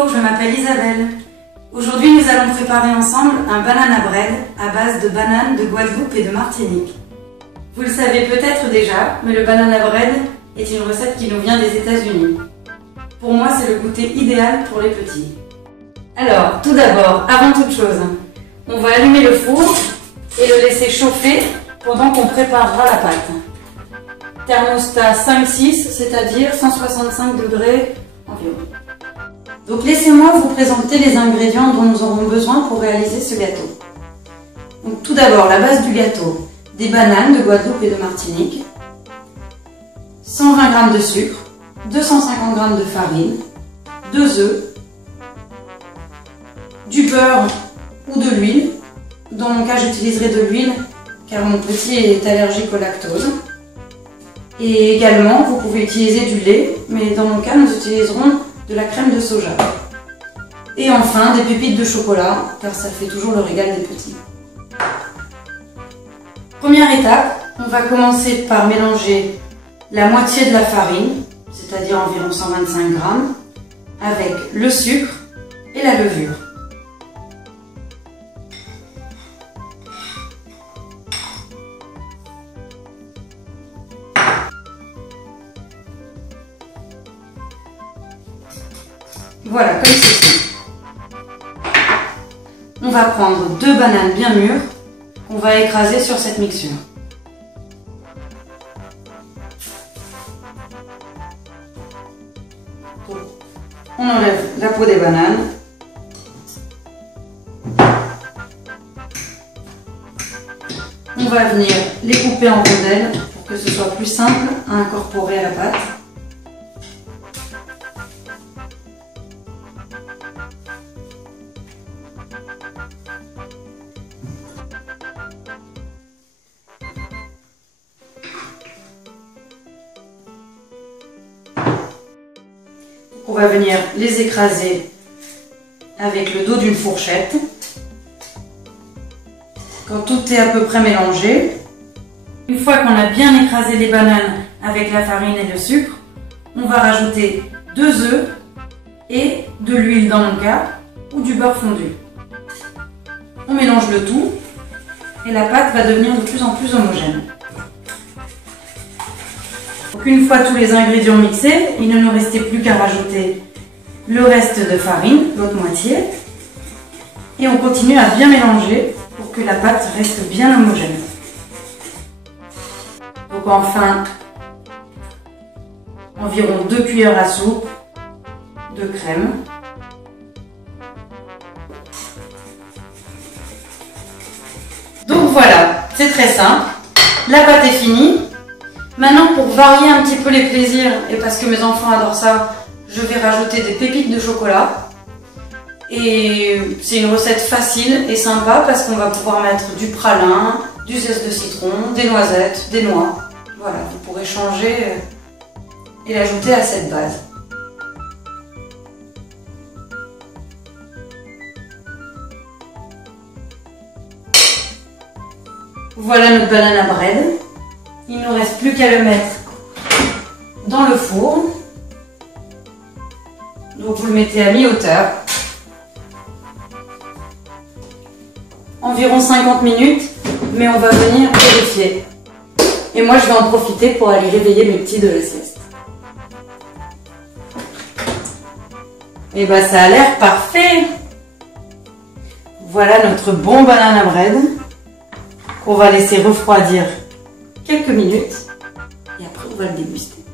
Bonjour, je m'appelle Isabelle. Aujourd'hui, nous allons préparer ensemble un banana bread à base de bananes de Guadeloupe et de Martinique. Vous le savez peut-être déjà, mais le banana bread est une recette qui nous vient des États-Unis. Pour moi, c'est le goûter idéal pour les petits. Alors, tout d'abord, avant toute chose, on va allumer le four et le laisser chauffer pendant qu'on préparera la pâte. Thermostat 5-6, c'est-à-dire 165 degrés environ. Donc laissez-moi vous présenter les ingrédients dont nous aurons besoin pour réaliser ce gâteau. Donc tout d'abord, la base du gâteau, des bananes de Guadeloupe et de Martinique, 120 g de sucre, 250 g de farine, 2 œufs, du beurre ou de l'huile. Dans mon cas, j'utiliserai de l'huile car mon petit est allergique au lactose. Et également, vous pouvez utiliser du lait, mais dans mon cas, nous utiliserons de la crème de soja. Et enfin, des pépites de chocolat, car ça fait toujours le régal des petits. Première étape, on va commencer par mélanger la moitié de la farine, c'est-à-dire environ 125 g, avec le sucre et la levure. Voilà, comme ceci. On va prendre 2 bananes bien mûres qu'on va écraser sur cette mixture. On enlève la peau des bananes. On va venir les couper en rondelles pour que ce soit plus simple à incorporer à la pâte. On va venir les écraser avec le dos d'une fourchette. Quand tout est à peu près mélangé, une fois qu'on a bien écrasé les bananes avec la farine et le sucre, on va rajouter 2 œufs et de l'huile dans mon cas ou du beurre fondu. On mélange le tout et la pâte va devenir de plus en plus homogène. Donc une fois tous les ingrédients mixés, il ne nous restait plus qu'à rajouter le reste de farine, l'autre moitié, et on continue à bien mélanger pour que la pâte reste bien homogène. Donc enfin, environ 2 cuillères à soupe de crème. Donc voilà, c'est très simple, la pâte est finie. Maintenant, pour varier un petit peu les plaisirs, et parce que mes enfants adorent ça, je vais rajouter des pépites de chocolat. Et c'est une recette facile et sympa parce qu'on va pouvoir mettre du pralin, du zeste de citron, des noisettes, des noix. Voilà, vous pourrez changer et l'ajouter à cette base. Voilà notre banana bread. Il ne nous reste plus qu'à le mettre dans le four. Donc vous le mettez à mi-hauteur. Environ 50 minutes, mais on va venir vérifier. Et moi je vais en profiter pour aller réveiller mes petits de la sieste. Et bah ça a l'air parfait. Voilà notre bon banana bread qu'on va laisser refroidir quelques minutes et après on va le déguster.